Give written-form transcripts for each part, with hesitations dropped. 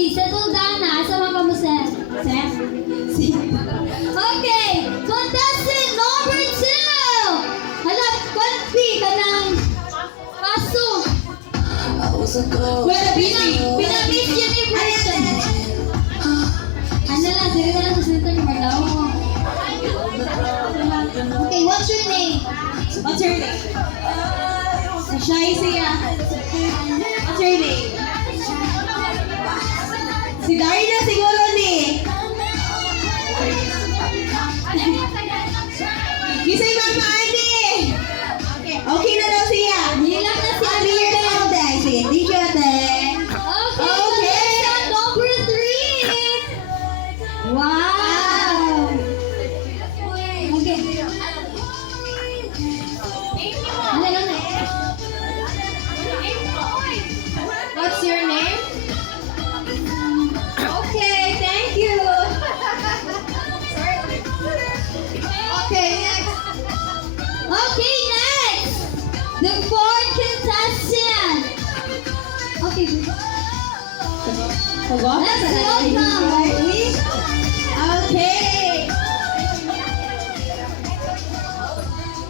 Okay, settle down na. Asa man ka mo, Seth? Seth? Okay, contestant number 2! Hala, konti ka ng paso. Wala, Pinabit yun yung question. Ano lang, sige na lang sa center yung maglaw mo. Okay, what's your name? What's your name? Shy siya. What's your name? Si Darna siguro ni. Kisay Mama Ate. Okay na daw siya. Nilang na si Abi years old eh. Sige, thank you ate. Okay, Okay. contestant number 3! Wow! Okay. Ano, ano? What's your name? Okay, thank you. Okay, next. Okay, next! The fourth contestant! Okay, let's welcome! Okay.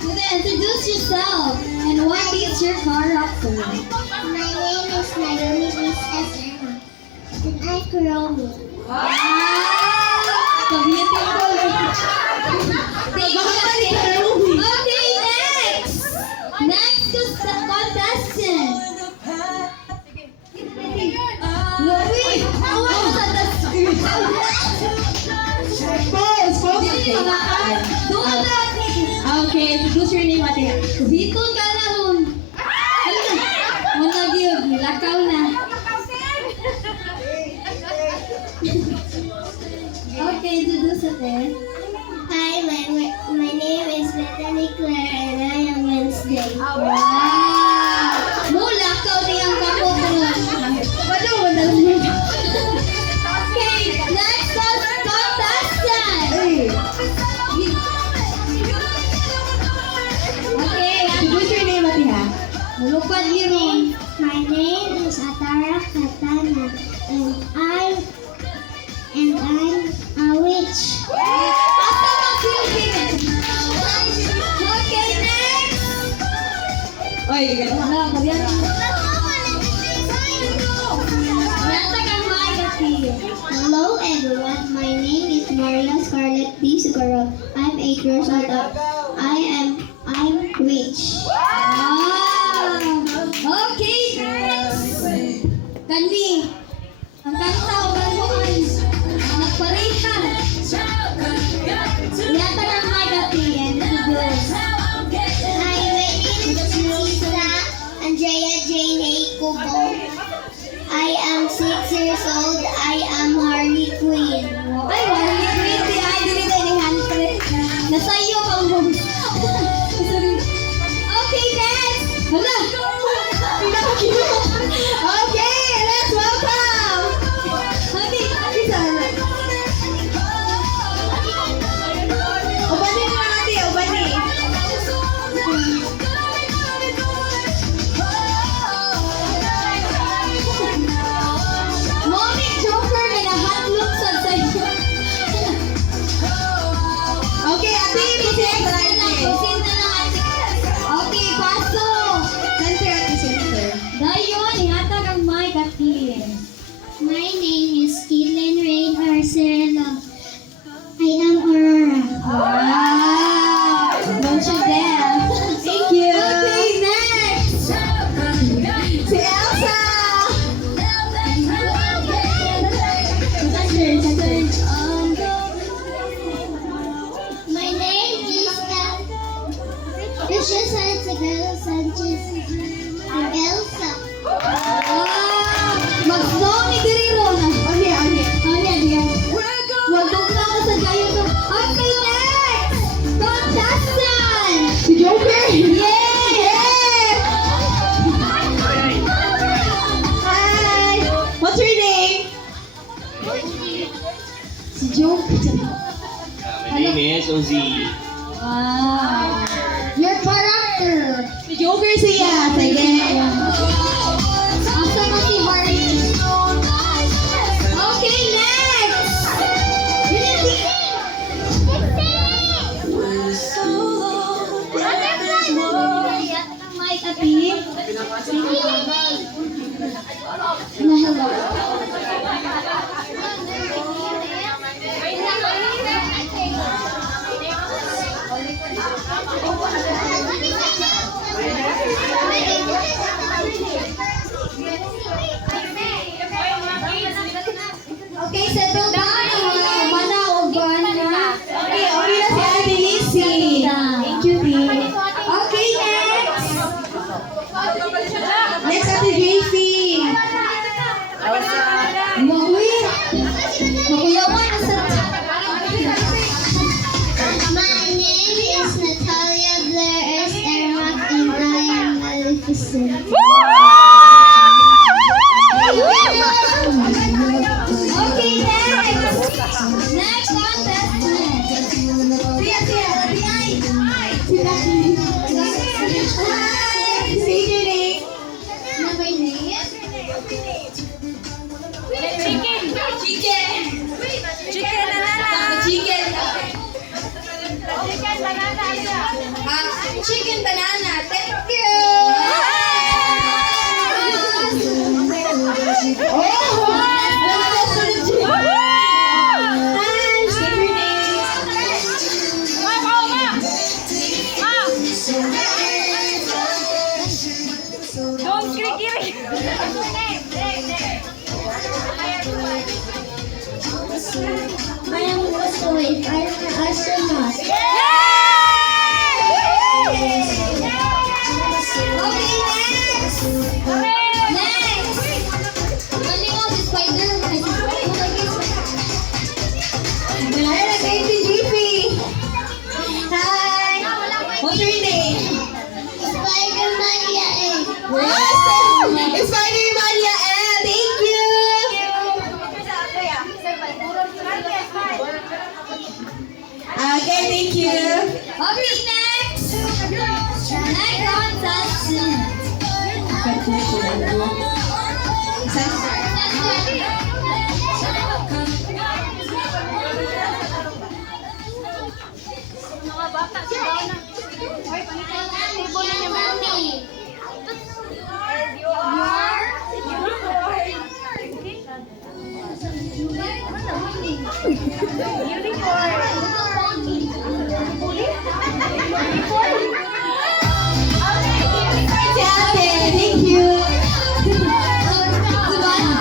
You can introduce yourself and what beats your car up for. My name is Naomi Miss Esma, and I'm Kuromi. Wow! Beautiful! Thank you, ate. Okay, next! Next contestant! Louie! Awan mo sa Doon natin! Okay, introduce your name ate. Dito ka na ron! Ano? Manag yun, nilakaw na. Okay, introduce ate. Hi, my name is Bethany Claire, and I am Wednesday. Wow! Mula ka niyang kapotron. Wala, wala lang. Okay, next contestant! Okay, Introduce your name ate ha. mulupad ni ron. My name is Atara Katana, and I'm a witch. Asa ka silbin? Okay, next! Oy, ganun. Wala, pagyan. Yata kang maagati. Hello everyone, my name is Maria Scarlett D. Siguro. I'm 8 years old. I'm witch. Wow! Okay, next! Kanli, ang kanta o galuhan, nagpareha. Yata kang maagati and introduce. Hi, my name is Lisa Andrea Jane A. Kubo. I am 6 years old. I am Harley Quinn. Ay, wala ni Queen. Ay, dili na ni Hunter. Nasa iyo pang home. Okay, next! Hala! Okay, let's welcome. Okay, Ubani mo ate, ubani. Mommy Joker may nahatlok sa sa'yo. Okay, ate, present Next na lang, ate. present na lang ate. Okay, pasok! Center ate, center. Dayon, ihatag ang mic at Kilin. My name is Caitlin Rain Arcelo. I am Aurora. Wow! Don't you dare! Thank you. Okay, next! Si Elsa. My name is Lucia Santiago Sanchez. I'm Elsa. Wow! Mag-song ni Guerrero na. Okay, okay. Ano yan? Wag na ako sa gayo to. Okay, next! Contestant! Si Joker. Yay! Hi. What's your name? Si Joke. My name is Ozzy. Wow! Your character! Si Joker siya. Sige. Asa na si Harley? Okay, settle down. Manawag ba na? Okay na si Ate Lizzie. Thank you, Dee. Okay, next. Next, Ate JC. Makuya. Makuyawan na sa... My name is Natalia Blair S. Ermac and I am Maleficent. Okay, next. Next contestant. Hi, say your name. Number name? Chicken banana. Chicken banana. Thank you. I am Westwood. I am an astronaut. Okay, next. Next. Malingaw si Spider. Hi, Ate JP. Hi. What's your name? Spider-Man yae. It's Spider-Mania. Thank you. Okay, thank you. Okay, next. Next contestant. Si Ate, thank you.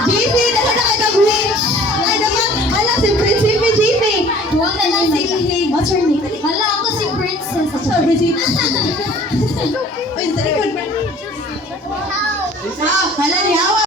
JP, dala na kita Grinch. Ay naman, ala si Prinsipe JP. Huwag na lang si Hig. What's her name? Hala, ako si Princess. Sorry, JP. Uy, sa likod. Hala, ni Hawa.